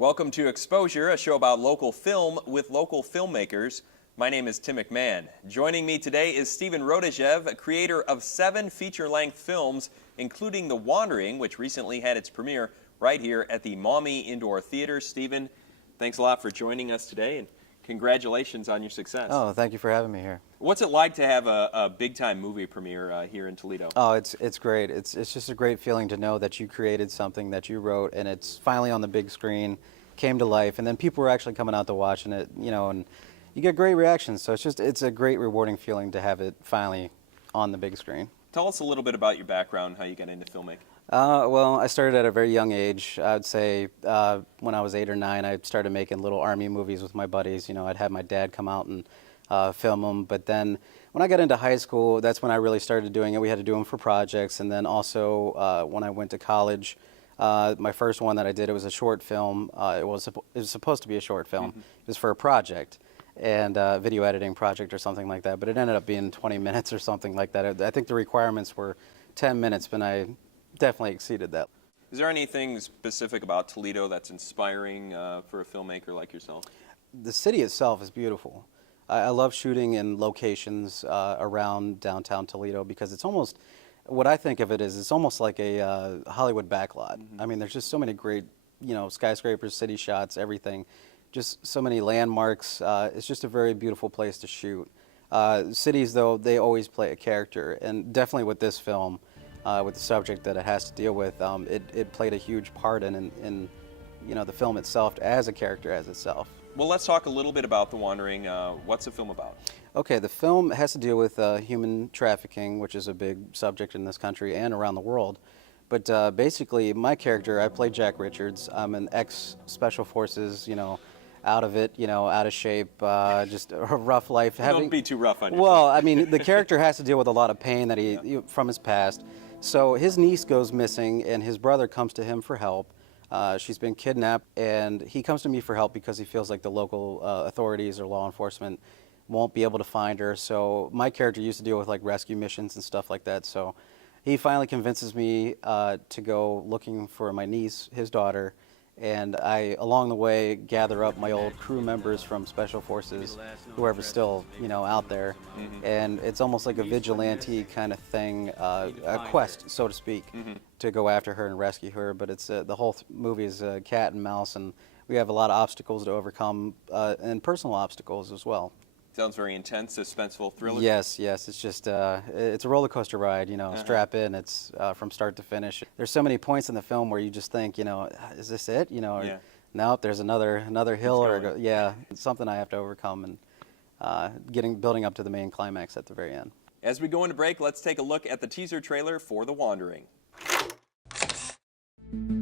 Welcome to Exposure, a show about local film with local filmmakers. My name is Tim McMahon. Joining me today is Steven Rodojev, creator of 7 feature-length films, including The Wandering, which recently had its premiere right here at the Maumee Indoor Theater. Steven, thanks a lot for joining us today, and congratulations on your success. Oh, thank you for having me here. What's it like to have a big-time movie premiere here in Toledo? Oh, it's great. It's just a great feeling to know that you created something that you wrote, and it's finally on the big screen, came to life, and then people were actually coming out to watching it, you know, and you get great reactions. So it's a great, rewarding feeling to have it finally on the big screen. Tell us a little bit about your background, how you got into filmmaking. Well, I started at a very young age. I would say when I was 8 or 9, I started making little army movies with my buddies. You know, I'd have my dad come out and film them. But then when I got into high school, that's when I really started doing it. We had to do them for projects. And then also when I went to college, my first one that I did, it was a short film. It was supposed to be a short film. It was for a project, and video editing project or something like that. But it ended up being 20 minutes or something like that. I think the requirements were 10 minutes, but I definitely exceeded that. Is there anything specific about Toledo that's inspiring for a filmmaker like yourself? The city itself is beautiful. I love shooting in locations around downtown Toledo because it's almost, what I think of it is, it's almost like a Hollywood backlot. I mean, there's just so many great, you know, skyscrapers, city shots, everything. Just so many landmarks. It's just a very beautiful place to shoot. Cities, though, they always play a character, and definitely with this film, with the subject that it has to deal with, it played a huge part in you know, the film itself as a character as itself. Well, let's talk a little bit about The Wandering. What's the film about? Okay, the film has to deal with human trafficking, which is a big subject in this country and around the world. But basically, my character, I play Jack Richards. I'm an ex-Special Forces, you know, out of it, you know, out of shape, just a rough life. Don't be too rough on yourself. Well, I mean, the character has to deal with a lot of pain that he from his past. So his niece goes missing, and his brother comes to him for help. She's been kidnapped, and he comes to me for help because he feels like the local authorities or law enforcement won't be able to find her. So my character used to deal with like rescue missions and stuff like that. So he finally convinces me to go looking for my niece, his daughter, and I, along the way, gather up my old crew members from Special Forces, whoever's still, you know, out there. And it's almost like a vigilante kind of thing, a quest, so to speak, to go after her and rescue her. But it's the whole movie is cat and mouse, and we have a lot of obstacles to overcome, and personal obstacles as well. Sounds very intense, suspenseful, thriller. Yes, yes. It's just it's a roller coaster ride. You know, strap in. It's from start to finish. There's so many points in the film where you just think, you know, is this it? You know, or, nope. There's another hill, or it's something I have to overcome, and building up to the main climax at the very end. As we go into break, let's take a look at the teaser trailer for The Wandering. I'm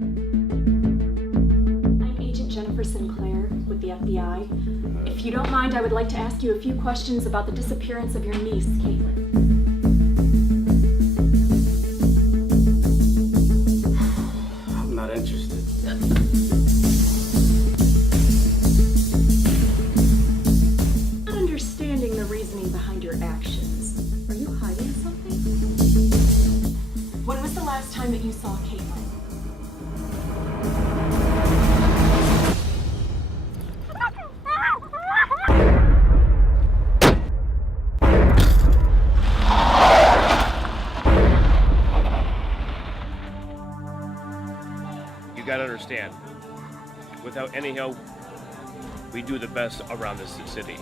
Agent Jennifer Sinclair with the FBI. If you don't mind, I would like to ask you a few questions about the disappearance of your niece, Caitlin. I'm not interested. Not understanding the reasoning behind your actions. Are you hiding something? When was the last time that you saw Caitlin? You gotta understand, without any help, we do the best around this city.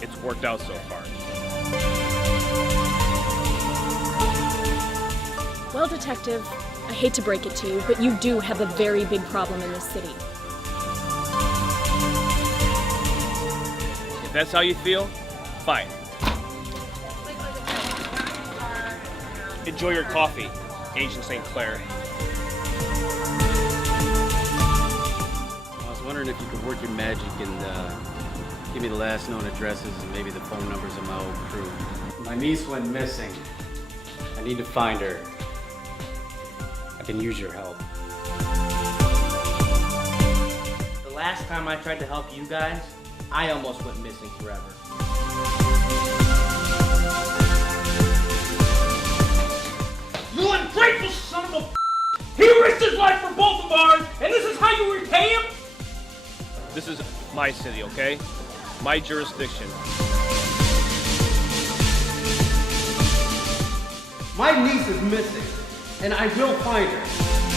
It's worked out so far. Well, Detective, I hate to break it to you, but you do have a very big problem in this city. If that's how you feel, fine. Enjoy your coffee, Agent St. Clair. I was wondering if you could work your magic and give me the last known addresses and maybe the phone numbers of my old crew. My niece went missing. I need to find her. I can use your help. The last time I tried to help you guys, I almost went missing forever. You ungrateful son of a... He risked his life for both of ours, and this is how you repay him? my city, okay? My jurisdiction. My niece is missing, and I will find her.